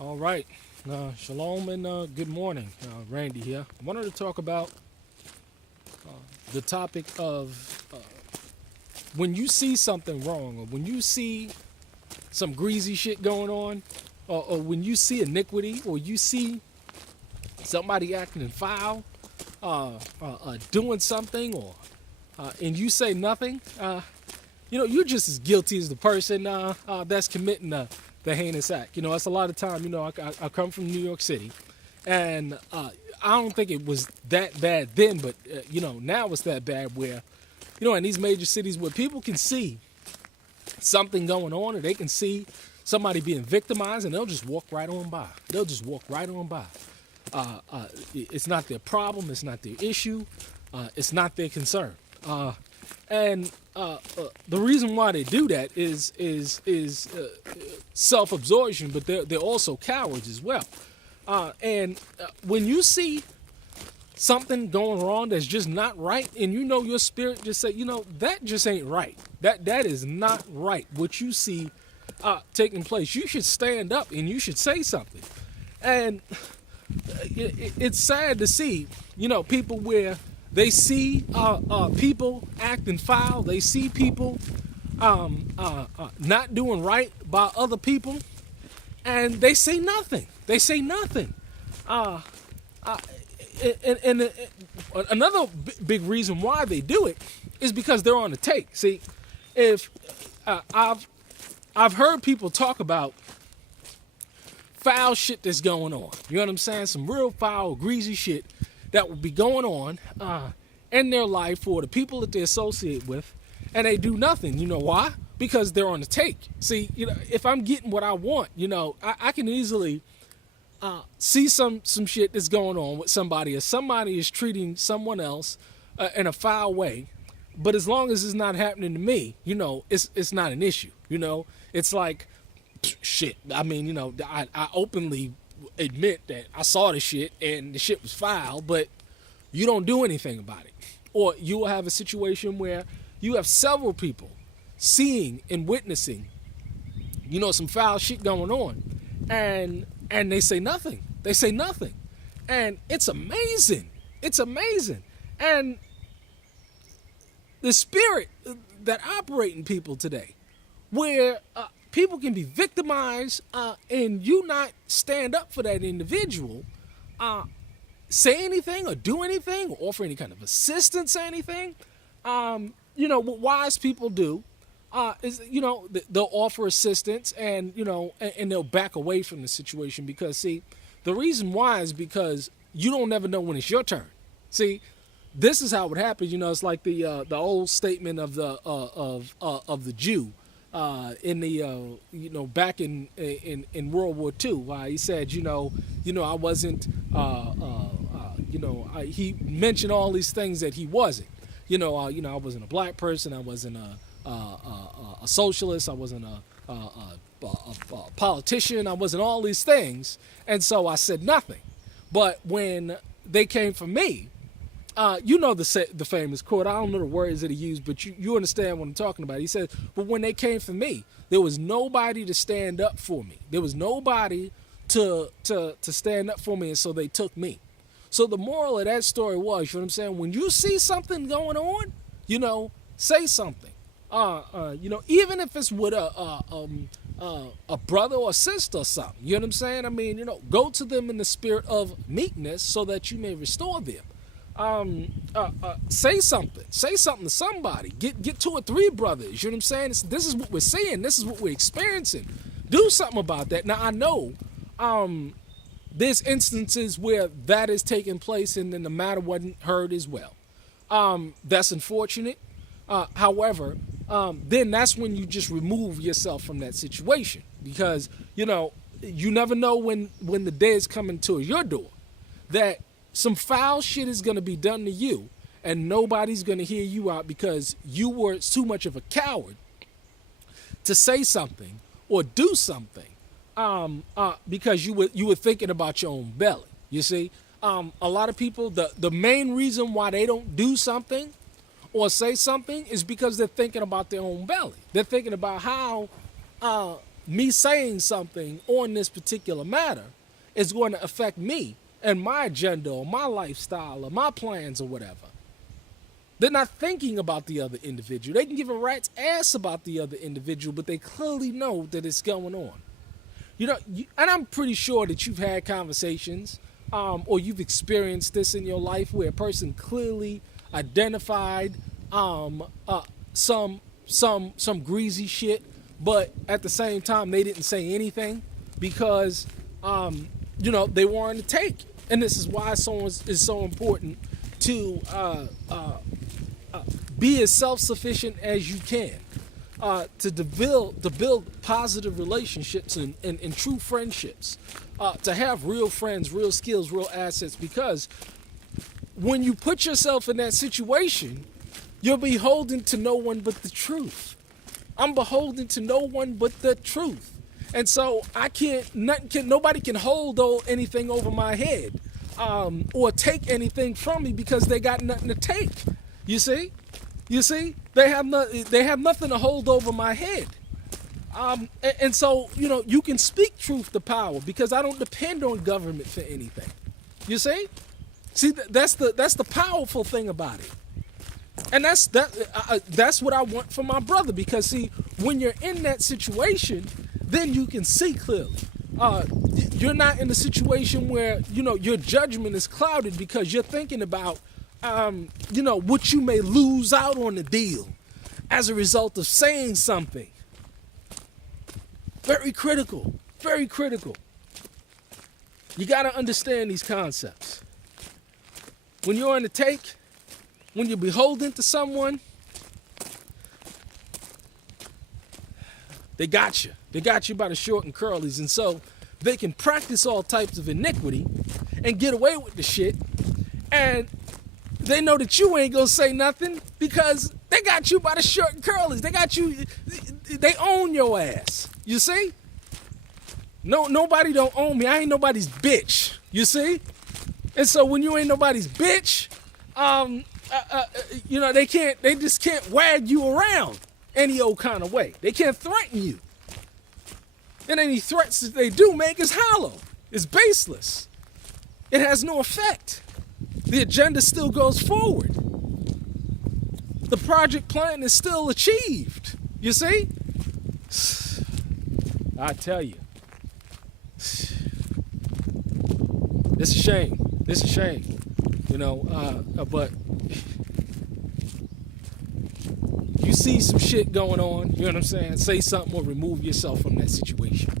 All right. Shalom and good morning. Randy here. I wanted to talk about the topic of when you see something wrong or when you see some greasy shit going on or when you see iniquity or you see somebody acting foul, doing something or and you say nothing, you're just as guilty as the person that's committing the heinous act. That's a lot of time. I come from New York City, and I don't think it was that bad then, but now it's that bad where, in these major cities where people can see something going on, or they can see somebody being victimized, and they'll just walk right on by. They'll just walk right on by. It's not their problem. It's not their issue. It's not their concern. And the reason why they do that is self-absorption, but they're also cowards as well. And when you see something going wrong that's just not right, and your spirit just say, that just ain't right. That is not right. What you see taking place, you should stand up and you should say something. And it's sad to see, people where they see people acting foul. They see people not doing right by other people, and they say nothing. They say nothing. And another big reason why they do it is because they're on the take. See, if I've heard people talk about foul shit that's going on. You know what I'm saying? Some real foul, greasy shit that will be going on in their life for the people that they associate with, and they do nothing. You know why? Because they're on the take. See, if I'm getting what I want, I can easily see some shit that's going on with somebody, or somebody is treating someone else in a foul way. But as long as it's not happening to me, it's not an issue. It's like, shit. I mean, I openly admit that I saw the shit and the shit was foul, but you don't do anything about it. Or you will have a situation where you have several people seeing and witnessing, some foul shit going on, and they say nothing. They say nothing. And it's amazing. It's amazing. And the spirit that operate in people today, where people can be victimized and you not stand up for that individual, say anything or do anything or offer any kind of assistance or anything. What wise people do is, they'll offer assistance and they'll back away from the situation because, see, the reason why is because you don't never know when it's your turn. See, this is how it happens. It's like the old statement of the Jew in the back in World War II. He said, I wasn't, he mentioned all these things that he wasn't. I wasn't a black person. I wasn't a socialist. I wasn't a politician. I wasn't all these things. And so I said nothing. But when they came for me, the famous quote. I don't know the words that he used, but you understand what I'm talking about. He said, but when they came for me, there was nobody to stand up for me. There was nobody to stand up for me, and so they took me. So the moral of that story was, you know what I'm saying? When you see something going on, say something. Even if it's with a brother or sister or something. You know what I'm saying? I mean, go to them in the spirit of meekness so that you may restore them. Say something to somebody. Get two or three brothers. You know what I'm saying? This is what we're seeing. This is what we're experiencing. Do something about that. Now I know there's instances where that is taking place and then the matter wasn't heard as well. That's unfortunate. However, then that's when you just remove yourself from that situation because you never know when the day is coming to your door that some foul shit is going to be done to you and nobody's going to hear you out because you were too much of a coward to say something or do something because you were thinking about your own belly. You see, a lot of people, the main reason why they don't do something or say something is because they're thinking about their own belly. They're thinking about how me saying something on this particular matter is going to affect me and my agenda or my lifestyle or my plans or whatever. They're not thinking about the other individual. They can give a rat's ass about the other individual, but they clearly know that it's going on. And I'm pretty sure that you've had conversations or you've experienced this in your life where a person clearly identified some greasy shit, but at the same time they didn't say anything because they were on the take. And this is why it's so important to be as self-sufficient as you can, to build positive relationships and true friendships, to have real friends, real skills, real assets, because when you put yourself in that situation, you're beholden to no one but the truth. I'm beholden to no one but the truth. And so nobody can hold anything over my head or take anything from me because they got nothing to take. You see? They have nothing to hold over my head. And so, you can speak truth to power because I don't depend on government for anything. You see? See, that's the powerful thing about it. And that's what I want for my brother, because see, when you're in that situation, then you can see clearly. You're not in a situation where, your judgment is clouded because you're thinking about, what you may lose out on the deal as a result of saying something. Very critical, very critical. You got to understand these concepts. When you're on the take, when you're beholden to someone, they got you. They got you by the short and curlies. And so they can practice all types of iniquity and get away with the shit. And they know that you ain't gonna say nothing because they got you by the short and curlies. They got you, they own your ass. You see? No, nobody don't own me. I ain't nobody's bitch. You see? And so when you ain't nobody's bitch, they just can't wag you around any old kind of way. They can't threaten you. And any threats that they do make is hollow. It's baseless. It has no effect. The agenda still goes forward. The project plan is still achieved. You see? I tell you. It's a shame. It's a shame. But you see some shit going on, you know what I'm saying? Say something or remove yourself from that situation.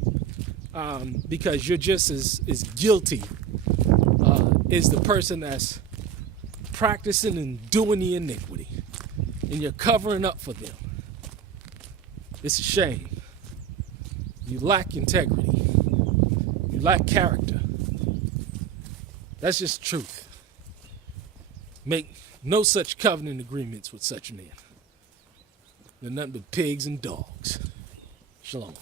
Because you're just as guilty as the person that's practicing and doing the iniquity. And you're covering up for them. It's a shame. You lack integrity. You lack character. That's just truth. Make no such covenant agreements with such men. They're nothing but pigs and dogs. Shalom.